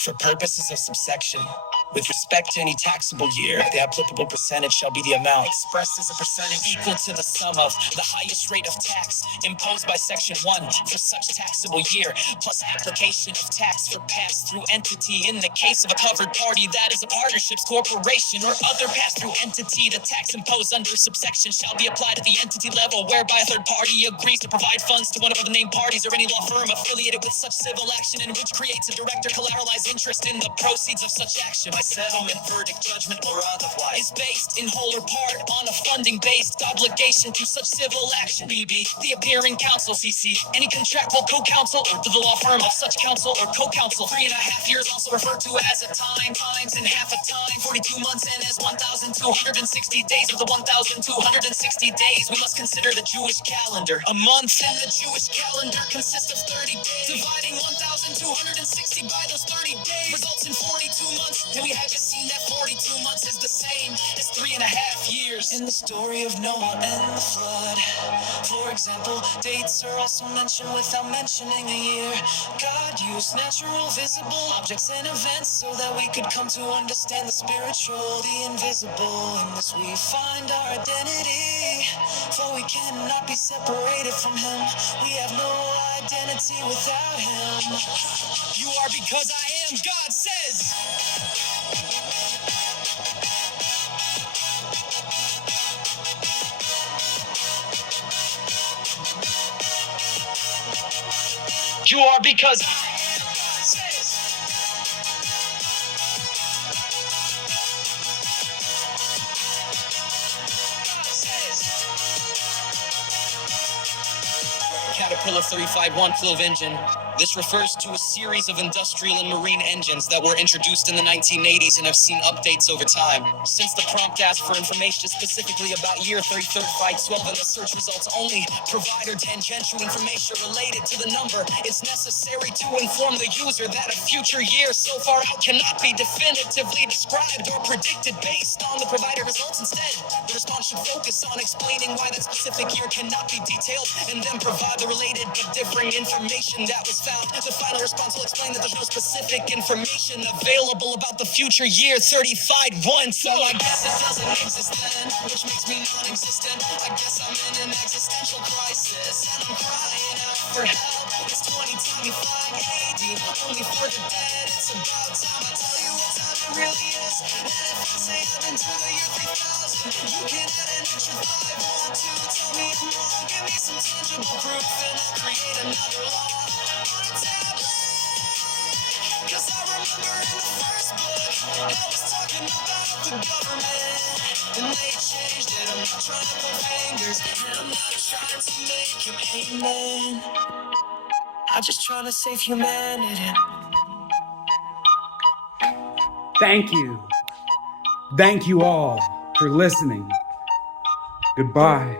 For purposes of subsection, with respect to any taxable year, the applicable percentage shall be the amount expressed as a percentage equal to the sum of the highest rate of tax imposed by Section 1 for such taxable year, plus application of tax for pass-through entity in the case of a covered party that is a partnership, corporation, or other pass-through entity. The tax imposed under subsection shall be applied at the entity level, whereby a third party agrees to provide funds to one of the named parties or any law firm affiliated with such civil action, and which creates a direct or collateralized interest in the proceeds of such action by settlement, verdict, judgment, or otherwise, is based in whole or part on a funding-based obligation to such civil action. BB, the appearing counsel. CC, any contractual co-counsel or to the law firm of such counsel or co-counsel. 3.5 years, also referred to as a time, times and half a time. 42 months and as 1,260 days. Of the 1,260 days, we must consider the Jewish calendar. A month in the Jewish calendar consists of 30 days. Dividing 1,260 by those 30 days results in 42 months. And we had just seen that 42 months is the same as 3.5 years. In the story of Noah and the flood, for example, dates are also mentioned without mentioning a year. God used natural, visible objects and events so that we could come to understand the spiritual, the invisible. In this we find our identity, for we cannot be separated from Him. We have no identity without Him. You are because I am, God says. You are because I am, God says. God says. Caterpillar 35-1 Clove engine. This refers to a series of industrial and marine engines that were introduced in the 1980s and have seen updates over time. Since the prompt asked for information specifically about year 3512 and the search results only provide or tangential information related to the number, it's necessary to inform the user that a future year so far out cannot be definitively described or predicted based on the provided results. Instead, the response should focus on explaining why that specific year cannot be detailed and then provide the related but differing information that was found. The final response will explain that there's no specific information available about the future year 35-1. So I guess it doesn't exist then, which makes me non-existent. I guess I'm in an existential crisis and I'm crying out for help. It's 2025 AD, only for the dead. It's about time I tell you what time it really is. And if I say heaven to the year 3000, you can add an extra 5 or 2. Tell me I'm wrong, give me some tangible proof, and I'll create another law. Cause I remember in the first book, I was talking about the government, and they changed it. I'm not trying to pull fingers, and I'm not trying to make him amen. I'm just trying to save humanity. Thank you. Thank you all for listening. Goodbye.